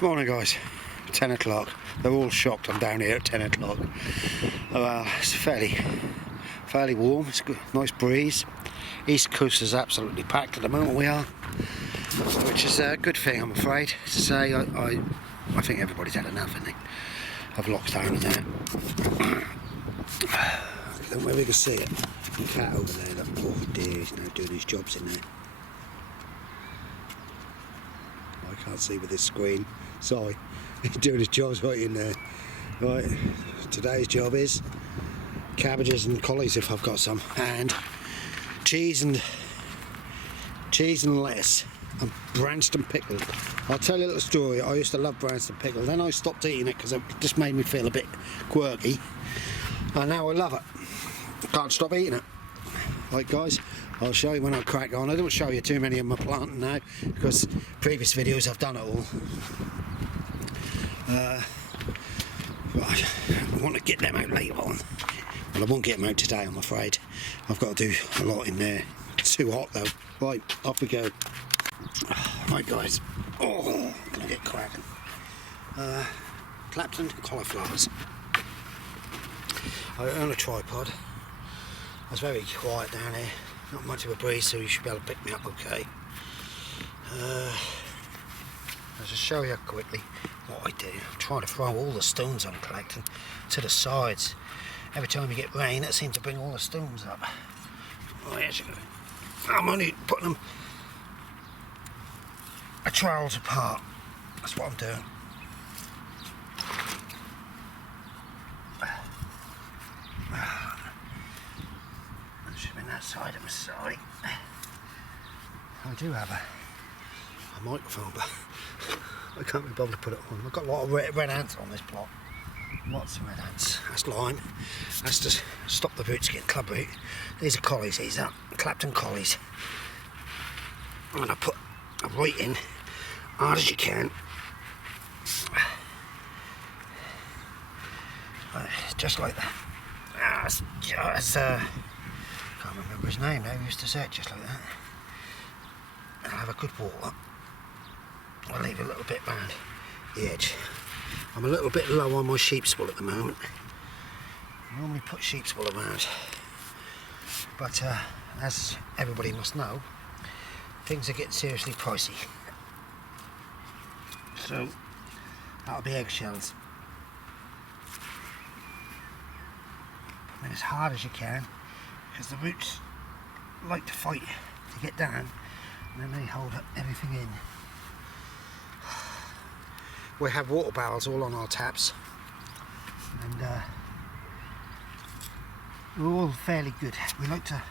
Morning guys, 10 o'clock. They're all shocked I'm down here at 10 o'clock. It's fairly warm, it's good, nice breeze. East coast is absolutely packed at the moment we are, which is a good thing I'm afraid to say. I think everybody's had enough, I think, of lockdown and that. I don't know whether you can see it. The cat over there, that poor dear, he's now doing his jobs in there. I can't see with this screen, sorry. He's doing his jobs right in there. Right, today's job is cabbages and collies if I've got some, and cheese and lettuce and Branston pickle. I'll tell you a little story. I used to love Branston pickle, then I stopped eating it because it just made me feel a bit quirky, and now I love it. Can't stop eating it. Right guys, I'll show you when I crack on. I don't show you too many of my planting now because previous videos I've done it all. Right, I want to get them out later on. Well, I won't get them out today, I'm afraid. I've got to do a lot in there. It's too hot though. Right, off we go. Right guys, oh, gonna get cracking. Clapton cauliflowers. I own a tripod. I was very quiet down here, not much of a breeze, so you should be able to pick me up okay. I'll just show you quickly what I do. I'm trying to throw all the stones I'm collecting to the sides. Every time you get rain, it seems to bring all the stones up. Right, as you go. I'm only putting them a trowels apart. That's what I'm doing. That side of my side. I do have a microphone, but I can't be bothered to put it on. I've got a lot of red ants on this plot. Lots of red ants. That's lime. That's to stop the roots getting club root. These are collies. These are Clapton collies. I'm going to put a right in hard as you can. Just like that. I can't remember his name now, he used to say it just like that. I'll have a good water. I'll leave a little bit round the edge. I'm a little bit low on my sheep's wool at the moment. I normally put sheep's wool around, but as everybody must know, things are getting seriously pricey. So that'll be eggshells. Put them in as hard as you can, because the roots like to fight to get down, and then they hold everything in. We have water barrels all on our taps, and we're all fairly good. We like to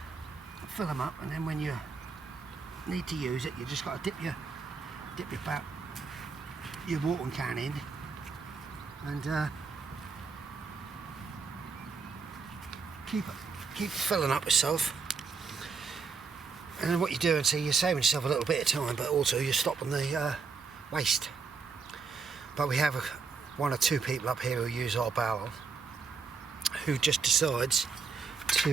fill them up, and then when you need to use it, you just got to dip your watering can in, and keep filling up yourself. And then what you're doing, so you're saving yourself a little bit of time, but also you're stopping the waste. But we have one or two people up here who use our barrel, who just decides to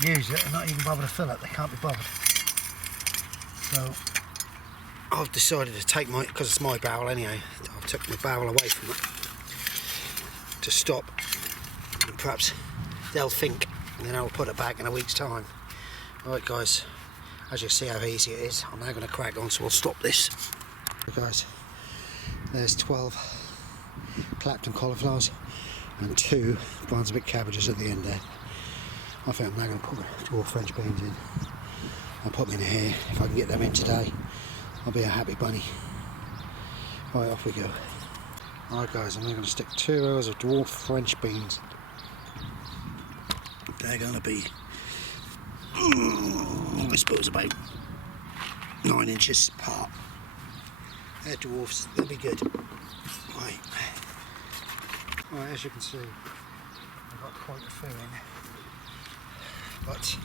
use it and not even bother to fill it. They can't be bothered. So I've decided to take because it's my barrel anyway, I've took my barrel away from it to stop, and perhaps they'll think, and then I'll put it back in a week's time. Alright guys, as you see how easy it is, I'm now going to crack on, so we'll stop this. Okay guys, there's 12 Clapton cauliflowers and 2 Brunswick cabbages at the end there. I think I'm now going to put dwarf French beans in. I'll put them in here. If I can get them in today, I'll be a happy bunny. Right, off we go. Alright guys, I'm now going to stick 2 rows of dwarf French beans. They're going to be, I suppose, about 9 inches apart. They're dwarfs, they'll be good. Right. Right, as you can see, I've got quite a few in. But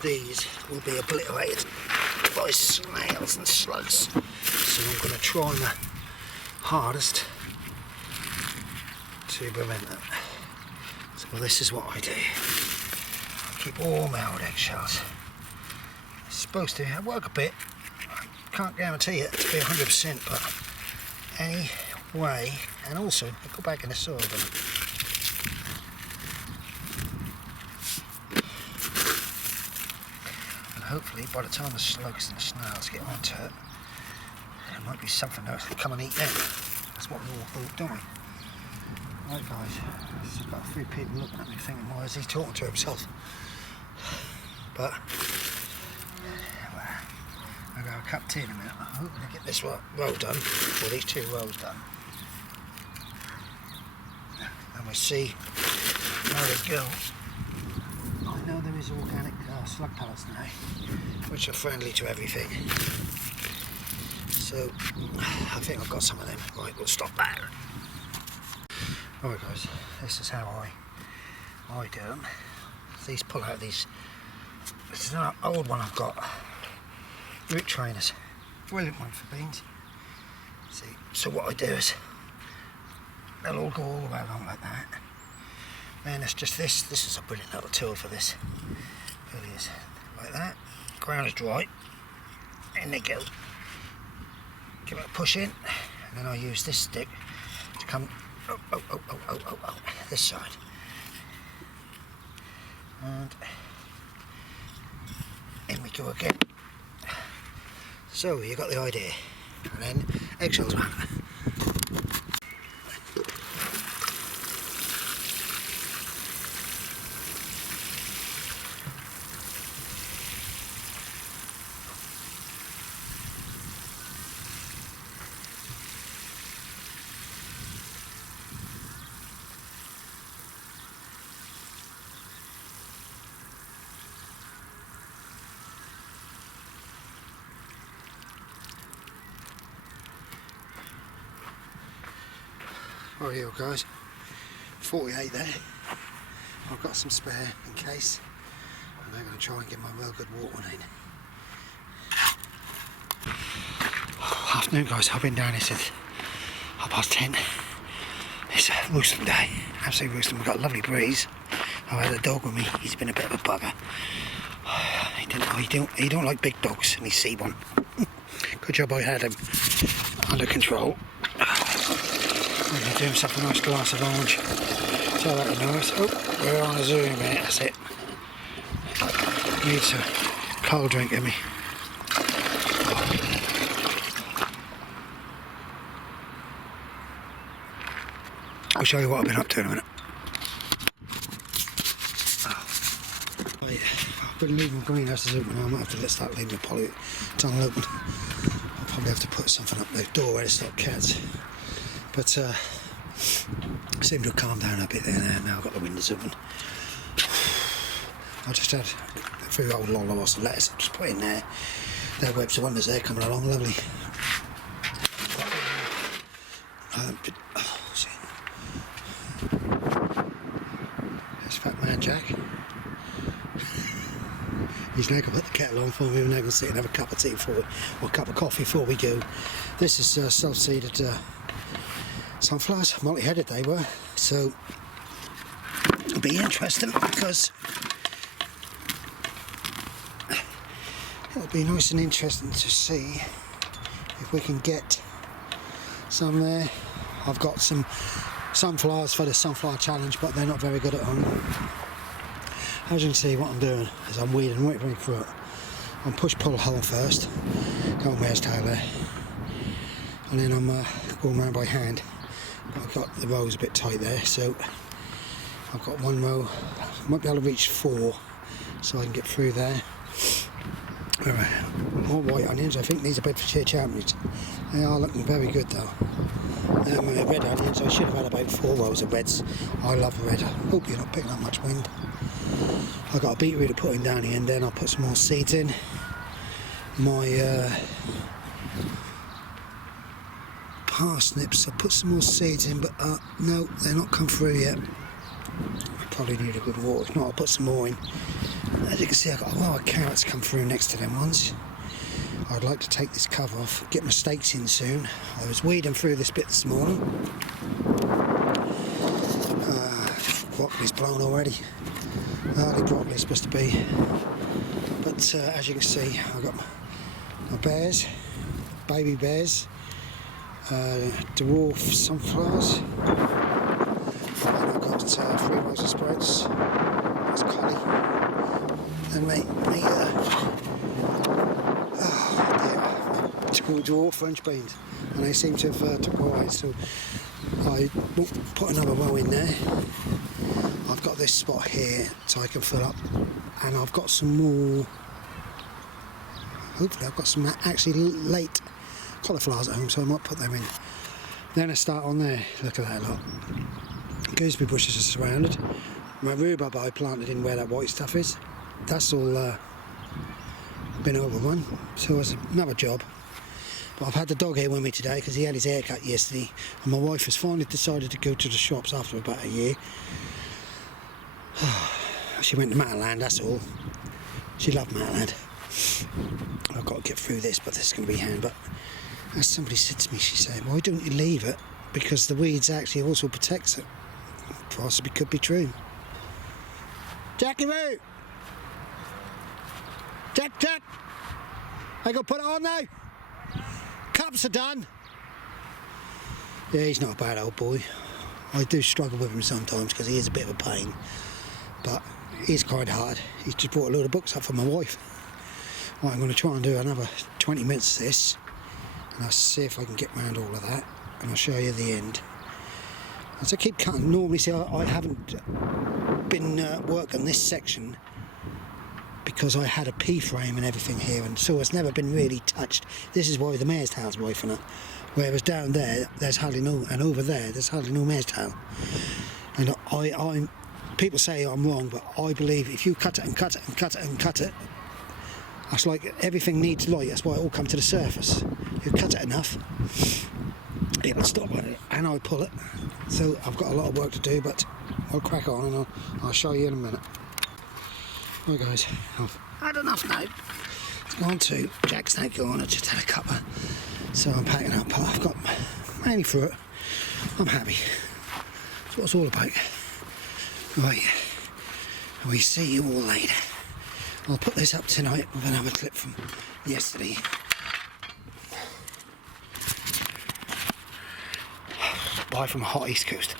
these will be obliterated by snails and slugs. So I'm going to try my hardest to prevent it. So this is what I do. I keep all my old eggshells. It's supposed to work a bit. can't guarantee it to be 100%, but anyway, and also I go back in the soil. And hopefully, by the time the slugs and the snails get onto it, there might be something else to come and eat them. That's what we all thought, don't we? Right, guys, there's about 3 people looking at me thinking, why is he talking to himself? But I'll go a cup of tea in a minute. I'm hoping to get this row done, or these 2 rows done. And we see how they go. I know there is organic slug pellets now, which are friendly to everything. So I think I've got some of them. Right, we'll stop there. Alright guys, this is how I do them. These pull out these. This is an old one I've got. Root trainers. Brilliant one for beans. See, so what I do is they'll all go all the way along like that. Then it's just this. This is a brilliant little tool for this. It really is. Like that. Ground is dry. In they go. Give it a push in, and then I use this stick to come this side. And in we go again. So you got the idea. And then eggshells man. Right here guys, 48 there. I've got some spare in case, and I'm going to try and get my well good water in. Afternoon guys, I've been down here since 10:30. It's a roosting day, absolutely roosting. We've got a lovely breeze. I've had a dog with me, he's been a bit of a bugger. He don't like big dogs, and he's seen one. Good job I had him under control. I'm going to do himself a nice glass of orange. So that'll be nice. Oh, we're on a zoom a minute, that's it. Needs a cold drink in me. I'll show you what I've been up to in a minute. Right, I've been leaving greenhouses open now. I might have to start leaving the polytunnel open. I'll probably have to put something up the door where to stop cats. But seem to have calmed down a bit there now. I've got the windows open. I just had a few old lollipops and lettuce I've just put in there. Their webs of wonders there coming along, lovely. There's Fat Man Jack. He's now going to put the kettle on for me, and now going to sit and have a cup of tea or a cup of coffee before we go. This is self-seeded sunflowers, multi-headed they were, so it'll be interesting because it'll be nice and interesting to see if we can get some there. I've got some sunflowers for the sunflower challenge, but they're not very good at home. As you can see, what I'm doing is I'm weeding right through it. I'm push-pull hole first, go on mare's tail there, and then I'm going around by hand. I've got the rows a bit tight there, so I've got one row. I might be able to reach 4, so I can get through there. Alright, more white onions. I think these are Bedfordshire champions. They are looking very good though. Red onions, I should have had about 4 rows of reds. I love red. I hope you're not picking up much wind. I've got a beetroot to put in down the end, then I'll put some more seeds in. My parsnips, I put some more seeds in, but no, they're not come through yet. I probably need a good water. If not, I'll put some more in. As you can see, I've got a lot of carrots come through next to them ones. I'd like to take this cover off, get my stakes in soon. I was weeding through this bit this morning. Broccoli's blown already. Early broccoli is supposed to be. But as you can see, I've got my bears. baby bears, dwarf sunflowers, and I've got 3 rows of spreads. That's collie. And two dwarf French beans, and they seem to have took away, so I put another row in there. I've got this spot here so I can fill up, and I've got some more. Hopefully I've got some actually late cauliflowers at home, so I might put them in. Then I start on there. Look at that lot. Gooseberry bushes are surrounded. My rhubarb I planted in where that white stuff is, that's all been overrun, so it's another job. But I've had the dog here with me today because he had his hair cut yesterday, and my wife has finally decided to go to the shops after about a year. She went to Mataland, that's all. She loved Mataland. I've got to get through this, but this is going to be hand. But as somebody said to me, she said, why don't you leave it? Because the weeds actually also protects it. Possibly could be true. Jackie Moo! Jack! I go put it on now? Cups are done. Yeah, he's not a bad old boy. I do struggle with him sometimes because he is a bit of a pain. But he's quite hard. He's just brought a load of books up for my wife. Right, I'm going to try and do another 20 minutes of this, and I'll see if I can get round all of that, and I'll show you the end. As I keep cutting, normally see I haven't been working this section because I had a P-frame and everything here, and so it's never been really touched. This is why the mare's tail's wifing it. Whereas down there, there's hardly no, and over there, there's hardly no mare's tail. And I'm people say I'm wrong, but I believe if you cut it and cut it and cut it and cut it, that's like everything needs light. That's why it all comes to the surface. If you cut it enough, it'll stop it, and I pull it. So I've got a lot of work to do, but I'll crack on and I'll show you in a minute. Right guys, I've had enough now. It's gone to Jack's now gone. I just had a cuppa, so I'm packing up. I've got mainly fruit. I'm happy. That's what it's all about. Right, we see you all later. I'll put this up tonight with another clip from yesterday. Bye from hot East Coast.